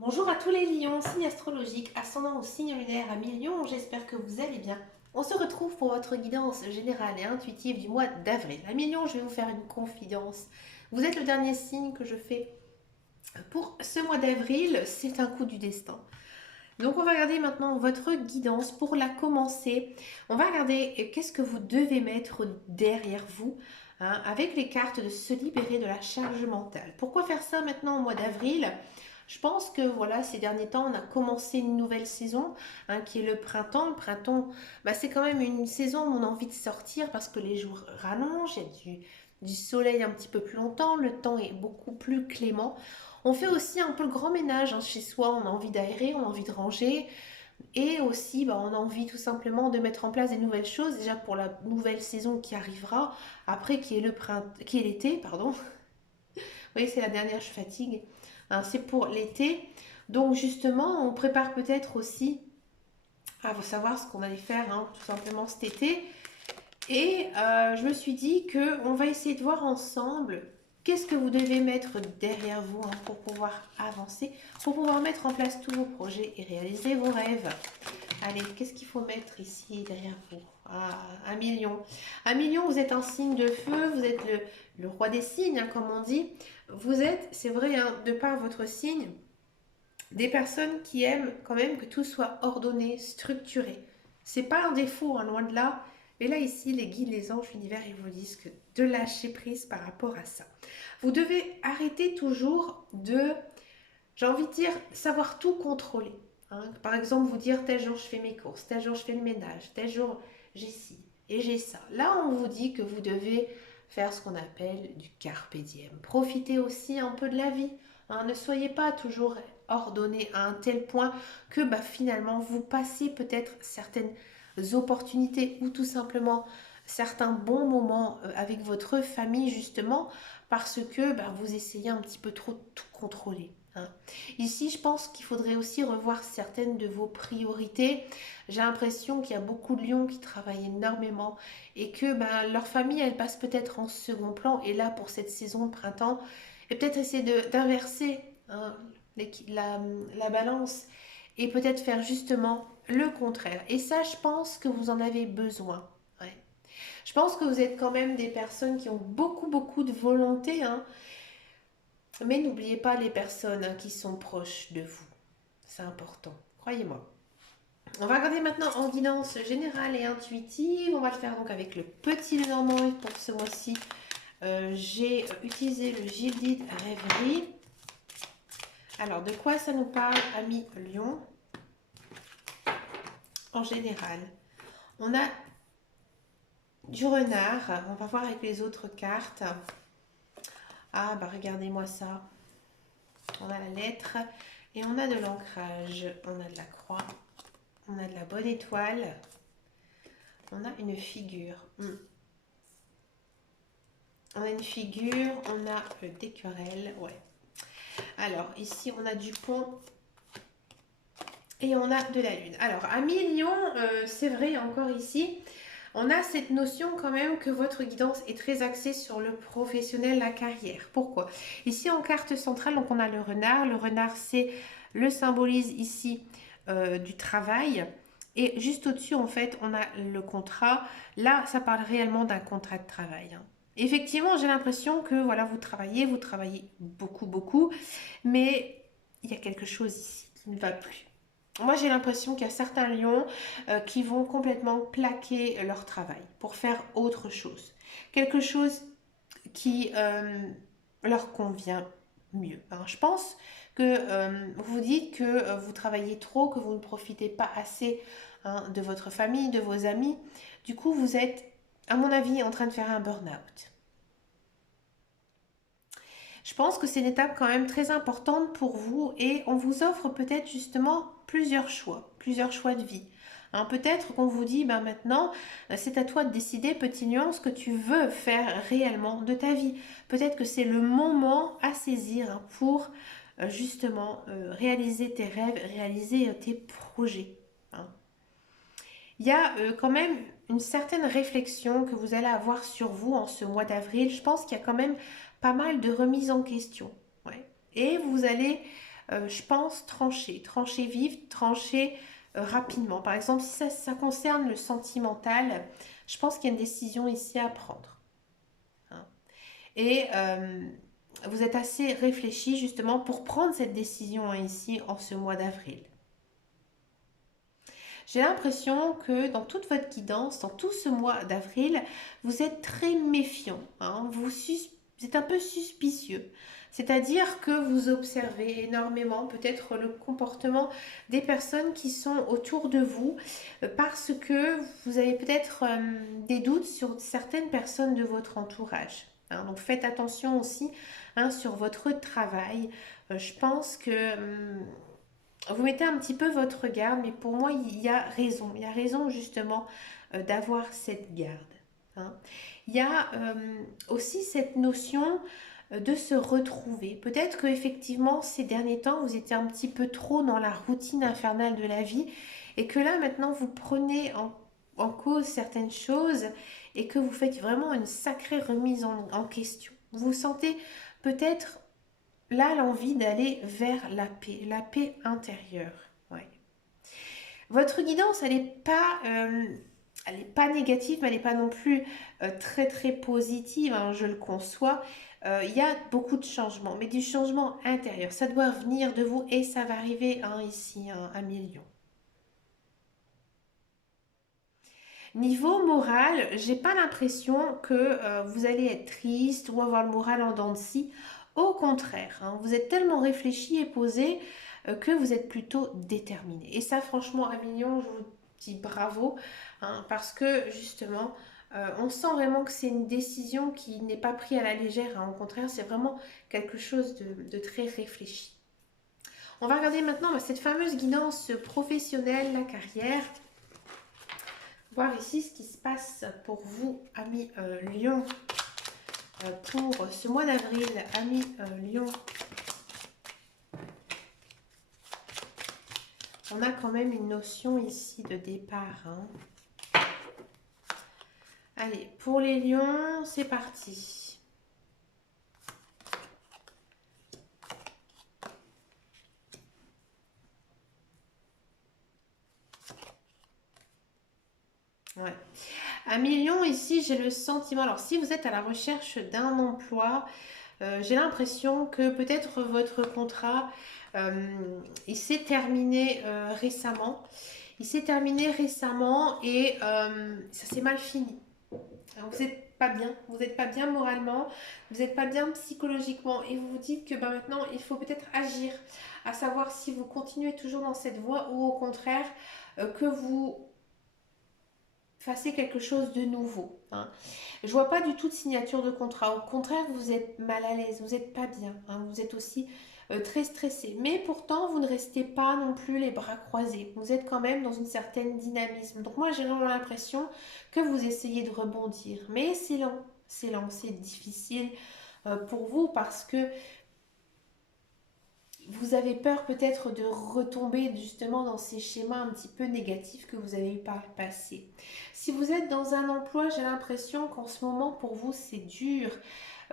Bonjour à tous les lions, signe astrologique, ascendant au signe lunaire à mi-lion, j'espère que vous allez bien. On se retrouve pour votre guidance générale et intuitive du mois d'avril. À mi-lion, je vais vous faire une confidence. Vous êtes le dernier signe que je fais pour ce mois d'avril, c'est un coup du destin. Donc on va regarder maintenant votre guidance pour la commencer. On va regarder qu'est-ce que vous devez mettre derrière vous avec les cartes de se libérer de la charge mentale. Pourquoi faire ça maintenant au mois d'avril? Je pense que voilà, ces derniers temps, on a commencé une nouvelle saison qui est le printemps. Le printemps, c'est quand même une saison où on a envie de sortir parce que les jours rallongent, il y a du soleil un petit peu plus longtemps, le temps est beaucoup plus clément. On fait aussi un peu le grand ménage chez soi, on a envie d'aérer, on a envie de ranger et aussi on a envie tout simplement de mettre en place des nouvelles choses déjà pour la nouvelle saison qui arrivera après qui est le printemps, qui est l'été, pardon. Vous voyez, c'est la dernière, je fatigue. C'est pour l'été. Donc justement, on prépare peut-être aussi à savoir ce qu'on allait faire tout simplement cet été. Et je me suis dit qu'on va essayer de voir ensemble qu'est-ce que vous devez mettre derrière vous pour pouvoir avancer, pour pouvoir mettre en place tous vos projets et réaliser vos rêves. Allez, qu'est-ce qu'il faut mettre ici derrière vous? Un million. Un million, vous êtes un signe de feu, vous êtes le roi des signes, comme on dit. Vous êtes, c'est vrai, de par votre signe, des personnes qui aiment quand même que tout soit ordonné, structuré. C'est pas un défaut, loin de là. Mais là, ici, les guides, les anges, l'univers, ils vous disent que de lâcher prise par rapport à ça. Vous devez arrêter toujours de, j'ai envie de dire, savoir tout contrôler. Par exemple, vous dire tel jour je fais mes courses, tel jour je fais le ménage, tel jour j'ai ci et j'ai ça. Là, on vous dit que vous devez faire ce qu'on appelle du carpe diem. Profitez aussi un peu de la vie. Ne soyez pas toujours ordonné à un tel point que finalement vous passez peut-être certaines opportunités ou tout simplement certains bons moments avec votre famille justement parce que vous essayez un petit peu trop de tout contrôler. Ici, je pense qu'il faudrait aussi revoir certaines de vos priorités. J'ai l'impression qu'il y a beaucoup de lions qui travaillent énormément et que leur famille, elle passe peut-être en second plan. Et là, pour cette saison de printemps, et peut-être essayer d'inverser la balance et peut-être faire justement le contraire. Et ça, je pense que vous en avez besoin. Ouais. Je pense que vous êtes quand même des personnes qui ont beaucoup de volonté, mais n'oubliez pas les personnes qui sont proches de vous. C'est important, croyez-moi. On va regarder maintenant en guidance générale et intuitive. On va le faire donc avec le petit Lenormand pour ce mois-ci. J'ai utilisé le Gilded Rêverie. Alors, de quoi ça nous parle, ami Lion? En général, on a du renard. On va voir avec les autres cartes. Ah, regardez-moi ça. On a la lettre et on a de l'ancrage. On a de la croix. On a de la bonne étoile. On a une figure. On a une figure. On a des querelles. Ouais. Alors, ici, on a du pont. Et on a de la lune. Alors, à mi-lion, c'est vrai, encore ici, on a cette notion quand même que votre guidance est très axée sur le professionnel, la carrière. Pourquoi? Ici, en carte centrale, donc on a le renard. Le renard, c'est le symbolise ici du travail. Et juste au-dessus, en fait, on a le contrat. Là, ça parle réellement d'un contrat de travail. Effectivement, j'ai l'impression que voilà, vous travaillez beaucoup, mais il y a quelque chose ici qui ne va plus. Moi, j'ai l'impression qu'il y a certains lions qui vont complètement plaquer leur travail pour faire autre chose. Quelque chose qui leur convient mieux. Je pense que vous dites que vous travaillez trop, que vous ne profitez pas assez de votre famille, de vos amis. Du coup, vous êtes, à mon avis, en train de faire un burn-out. Je pense que c'est une étape quand même très importante pour vous et on vous offre peut-être justement plusieurs choix de vie. Peut-être qu'on vous dit maintenant, c'est à toi de décider, petit nuance, ce que tu veux faire réellement de ta vie. Peut-être que c'est le moment à saisir pour justement réaliser tes rêves, réaliser tes projets. hein. Il y a quand même une certaine réflexion que vous allez avoir sur vous en ce mois d'avril. Je pense qu'il y a quand même pas mal de remises en question. Ouais. Et vous allez je pense, trancher. Trancher vite, trancher rapidement. Par exemple, si ça concerne le sentimental, je pense qu'il y a une décision ici à prendre. Hein. Et vous êtes assez réfléchi justement pour prendre cette décision hein, ici en ce mois d'avril. J'ai l'impression que dans toute votre guidance, dans tout ce mois d'avril, vous êtes très méfiant. Hein, vous êtes un peu suspicieux. C'est-à-dire que vous observez énormément peut-être le comportement des personnes qui sont autour de vous parce que vous avez peut-être des doutes sur certaines personnes de votre entourage. Hein, donc faites attention aussi hein, sur votre travail. Je pense que vous mettez un petit peu votre garde, mais pour moi, il y a raison. Il y a raison justement d'avoir cette garde. Hein. Il y a aussi cette notion de se retrouver. Peut-être que effectivement ces derniers temps, vous étiez un petit peu trop dans la routine infernale de la vie et que là, maintenant, vous prenez en cause certaines choses et que vous faites vraiment une sacrée remise en question. Vous vous sentez peut-être là l'envie d'aller vers la paix intérieure. Ouais. Votre guidance, elle est pas négative, mais elle n'est pas non plus très très positive, hein, je le conçois. Il y a beaucoup de changements, mais du changement intérieur. Ça doit venir de vous et ça va arriver hein, ici, hein, à millions. Niveau moral, j'ai pas l'impression que vous allez être triste ou avoir le moral en dents de scie. Au contraire, hein, vous êtes tellement réfléchi et posé que vous êtes plutôt déterminé. Et ça, franchement, à millions, je vous dis bravo, hein, parce que justement, on sent vraiment que c'est une décision qui n'est pas prise à la légère. Hein. Au contraire, c'est vraiment quelque chose de très réfléchi. On va regarder maintenant bah, cette fameuse guidance professionnelle, la carrière. Voir ici ce qui se passe pour vous, amis Lion, pour ce mois d'avril, amis Lion. On a quand même une notion ici de départ. Hein. Allez, pour les lions, c'est parti. Ouais. À million, ici, j'ai le sentiment... Alors, si vous êtes à la recherche d'un emploi, j'ai l'impression que peut-être votre contrat, il s'est terminé récemment. Il s'est terminé récemment et ça s'est mal fini. Alors, vous n'êtes pas bien, vous n'êtes pas bien moralement, vous n'êtes pas bien psychologiquement et vous vous dites que ben, maintenant il faut peut-être agir, à savoir si vous continuez toujours dans cette voie ou au contraire que vous fassiez quelque chose de nouveau. Hein. Je vois pas du tout de signature de contrat. Au contraire, vous êtes mal à l'aise, vous n'êtes pas bien. Hein. Vous êtes aussi très stressé. Mais pourtant, vous ne restez pas non plus les bras croisés. Vous êtes quand même dans une certaine dynamisme. Donc moi, j'ai vraiment l'impression que vous essayez de rebondir. Mais c'est lent, c'est difficile pour vous parce que vous avez peur peut-être de retomber justement dans ces schémas un petit peu négatifs que vous avez eu par le passé. Si vous êtes dans un emploi, j'ai l'impression qu'en ce moment pour vous c'est dur.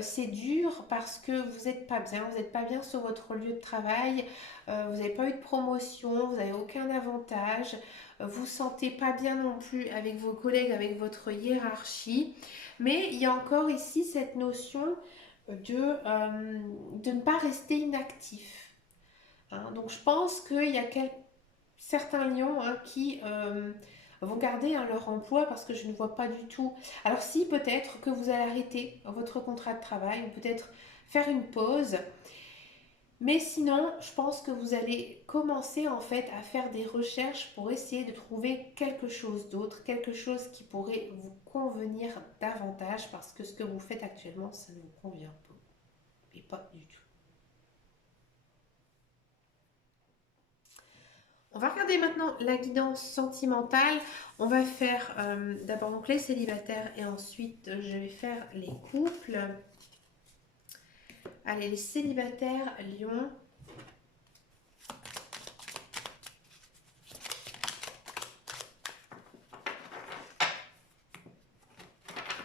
C'est dur parce que vous n'êtes pas bien, vous n'êtes pas bien sur votre lieu de travail, vous n'avez pas eu de promotion, vous n'avez aucun avantage, vous ne sentez pas bien non plus avec vos collègues, avec votre hiérarchie. Mais il y a encore ici cette notion de ne pas rester inactif. Hein. Donc je pense qu'il y a certains lions hein, qui vont garder hein, leur emploi parce que je ne vois pas du tout. Alors si peut-être que vous allez arrêter votre contrat de travail ou peut-être faire une pause. Mais sinon, je pense que vous allez commencer en fait à faire des recherches pour essayer de trouver quelque chose d'autre, quelque chose qui pourrait vous convenir davantage parce que ce que vous faites actuellement, ça ne vous convient pas. Et pas du tout. On va regarder maintenant la guidance sentimentale. On va faire d'abord donc les célibataires et ensuite je vais faire les couples. Allez, les célibataires, Lion.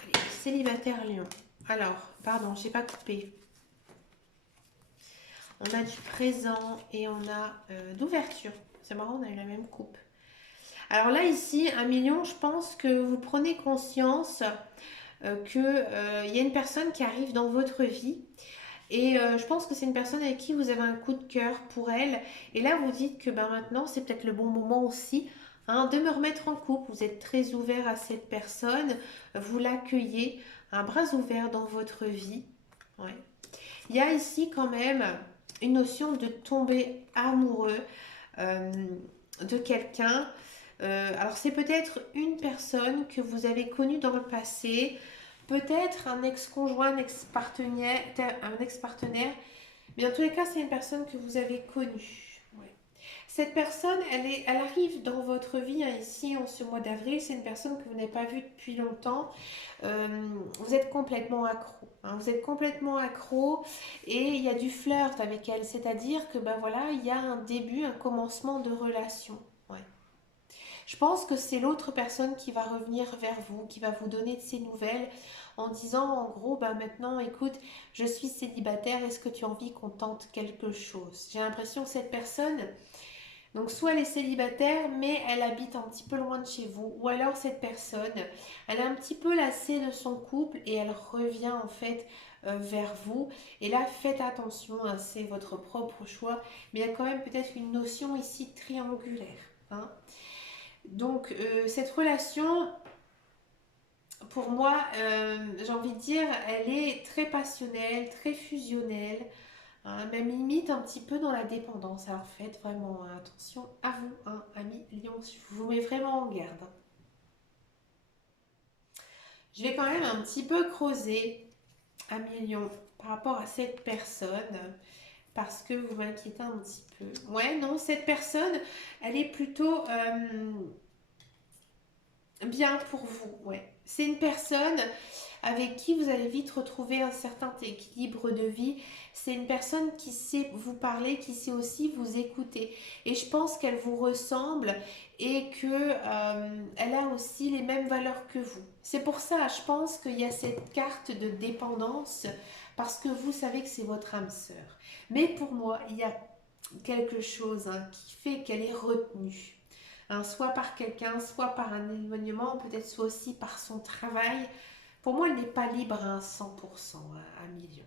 Allez, les célibataires, Lion. Alors, pardon, j'ai pas coupé. On a du présent et on a d'ouverture. C'est marrant, on a eu la même coupe. Alors là, ici, 1 million, je pense que vous prenez conscience qu'il y a une personne qui arrive dans votre vie. Et je pense que c'est une personne avec qui vous avez un coup de cœur pour elle. Et là, vous dites que ben, maintenant, c'est peut-être le bon moment aussi, hein, de me remettre en couple. Vous êtes très ouvert à cette personne. Vous l'accueillez, un bras ouvert dans votre vie. Ouais. Il y a ici quand même une notion de tomber amoureux euh, de quelqu'un. Alors c'est peut-être une personne que vous avez connue dans le passé, peut-être un ex-conjoint, un ex-partenaire, mais dans tous les cas, c'est une personne que vous avez connue. Ouais. Cette personne, elle arrive dans votre vie, hein, ici en ce mois d'avril. C'est une personne que vous n'avez pas vue depuis longtemps. Euh, Vous êtes complètement accro, hein, vous êtes complètement accro et il y a du flirt avec elle. C'est-à-dire que ben voilà, il y a un début, un commencement de relation. Ouais. Je pense que c'est l'autre personne qui va revenir vers vous, qui va vous donner de ses nouvelles en disant en gros, bah maintenant écoute, je suis célibataire, est-ce que tu as envie qu'on tente quelque chose? J'ai l'impression que cette personne, donc soit elle est célibataire mais elle habite un petit peu loin de chez vous, ou alors cette personne, elle est un petit peu lassée de son couple et elle revient en fait vers vous. Et là, faites attention, hein, c'est votre propre choix, mais il y a quand même peut-être une notion ici triangulaire, hein. Donc, cette relation, pour moi, j'ai envie de dire, elle est très passionnelle, très fusionnelle, hein, même limite un petit peu dans la dépendance. Alors, faites vraiment attention à vous, hein, amis Lion, je vous mets vraiment en garde. Je vais quand même un petit peu creuser, amis Lion, par rapport à cette personne, parce que vous m'inquiétez un petit peu. Ouais, non, cette personne, elle est plutôt bien pour vous, ouais. C'est une personne avec qui vous allez vite retrouver un certain équilibre de vie. C'est une personne qui sait vous parler, qui sait aussi vous écouter. Et je pense qu'elle vous ressemble et que elle a aussi les mêmes valeurs que vous. C'est pour ça, je pense qu'il y a cette carte de dépendance parce que vous savez que c'est votre âme sœur. Mais pour moi, il y a quelque chose, hein, qui fait qu'elle est retenue, hein, soit par quelqu'un, soit par un éloignement, peut-être soit aussi par son travail. Pour moi, elle n'est pas libre à 100%, à million.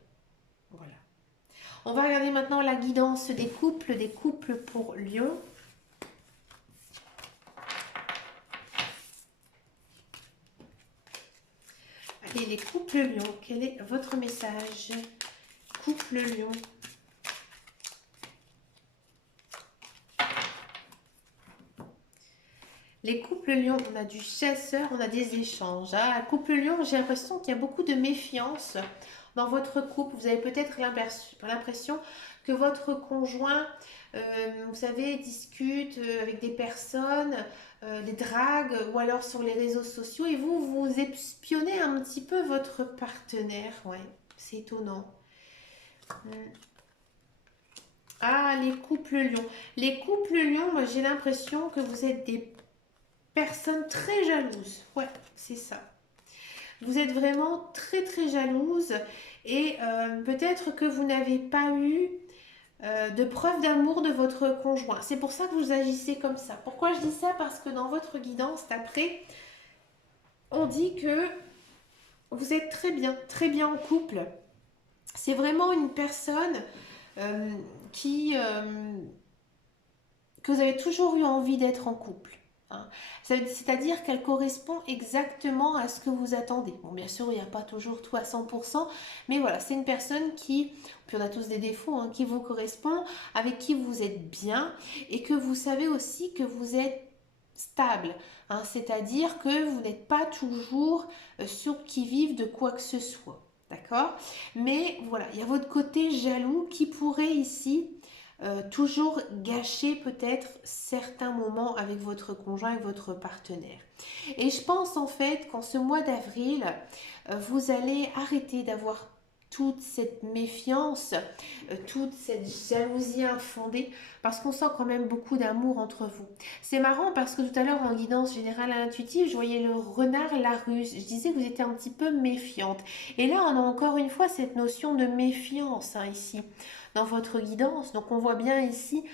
Voilà. On va regarder maintenant la guidance des couples pour Lion. Allez, les couples Lion, quel est votre message? Couple Lion. Les couples lions, on a du chasseur, on a des échanges, hein. Couple lion, j'ai l'impression qu'il y a beaucoup de méfiance dans votre couple. Vous avez peut-être l'impression que votre conjoint, vous savez, discute avec des personnes, les drague ou alors sur les réseaux sociaux et vous espionnez un petit peu votre partenaire. Ouais, c'est étonnant. Ah, les couples lions. Les couples lions, moi j'ai l'impression que vous êtes des personne très jalouse. Ouais, c'est ça. Vous êtes vraiment très très jalouse et peut-être que vous n'avez pas eu de preuve d'amour de votre conjoint. C'est pour ça que vous agissez comme ça. Pourquoi je dis ça? Parce que dans votre guidance d'après, on dit que vous êtes très bien en couple. C'est vraiment une personne euh, qui que vous avez toujours eu envie d'être en couple, hein. C'est-à-dire qu'elle correspond exactement à ce que vous attendez. Bon, bien sûr, il n'y a pas toujours tout à 100%, mais voilà, c'est une personne qui, puis on a tous des défauts, hein, qui vous correspond, avec qui vous êtes bien et que vous savez aussi que vous êtes stable, hein, c'est-à-dire que vous n'êtes pas toujours sur qui-vive de quoi que ce soit. D'accord? Mais voilà, il y a votre côté jaloux qui pourrait ici toujours gâcher peut-être certains moments avec votre conjoint et votre partenaire. Et je pense en fait qu'en ce mois d'avril, vous allez arrêter d'avoir toute cette méfiance, toute cette jalousie infondée, parce qu'on sent quand même beaucoup d'amour entre vous. C'est marrant parce que tout à l'heure en guidance générale à l'intuitive, je voyais le renard, la ruse. Je disais que vous étiez un petit peu méfiante. Et là, on a encore une fois cette notion de méfiance, hein, ici. dans votre guidance. Donc on voit bien ici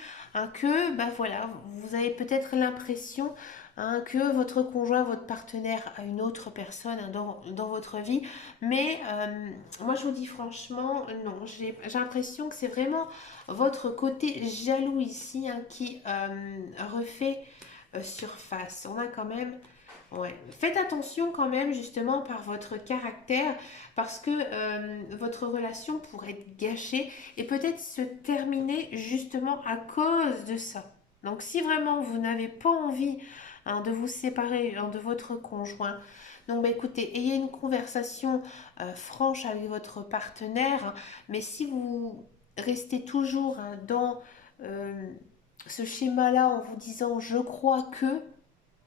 que ben voilà, vous avez peut-être l'impression que votre conjoint, votre partenaire a une autre personne dans votre vie. Mais moi je vous dis franchement, non, j'ai l'impression que c'est vraiment votre côté jaloux ici qui refait surface. On a quand même... Ouais. Faites attention quand même justement par votre caractère parce que votre relation pourrait être gâchée et peut-être se terminer justement à cause de ça. Donc si vraiment vous n'avez pas envie de vous séparer de votre conjoint, donc bah, écoutez, ayez une conversation franche avec votre partenaire, mais si vous restez toujours dans euh, ce schéma-là en vous disant je crois que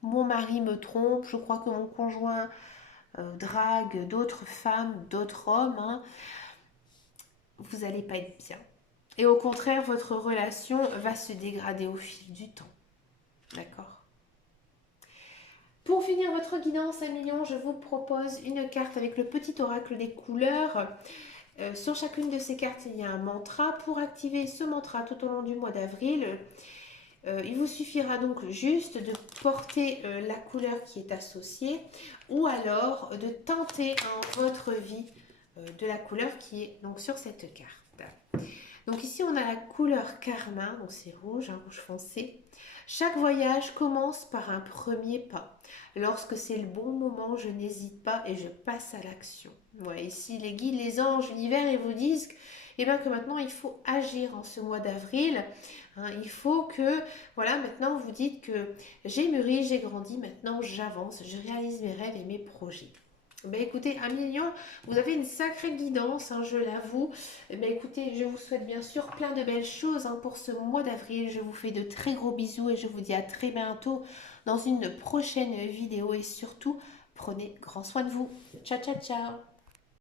mon mari me trompe, je crois que mon conjoint drague d'autres femmes, d'autres hommes, vous n'allez pas être bien. Et au contraire, votre relation va se dégrader au fil du temps. D'accord? Pour finir votre guidance à millions, je vous propose une carte avec le petit oracle des couleurs. Sur chacune de ces cartes, il y a un mantra. Pour activer ce mantra tout au long du mois d'avril, il vous suffira donc juste de porter la couleur qui est associée ou alors de teinter votre vie de la couleur qui est donc sur cette carte. Donc ici on a la couleur carmin, donc c'est rouge, rouge foncé. Chaque voyage commence par un premier pas. Lorsque c'est le bon moment, je n'hésite pas et je passe à l'action. Ouais, ici les guides, les anges, l'univers, ils vous disent que maintenant il faut agir en ce mois d'avril. Il faut que, voilà, maintenant vous dites que j'ai mûri, j'ai grandi, maintenant j'avance, je réalise mes rêves et mes projets. Ben écoutez, un million, vous avez une sacrée guidance, je l'avoue. Ben écoutez, je vous souhaite bien sûr plein de belles choses pour ce mois d'avril. Je vous fais de très gros bisous et je vous dis à très bientôt dans une prochaine vidéo. Et surtout, prenez grand soin de vous. Ciao, ciao, ciao.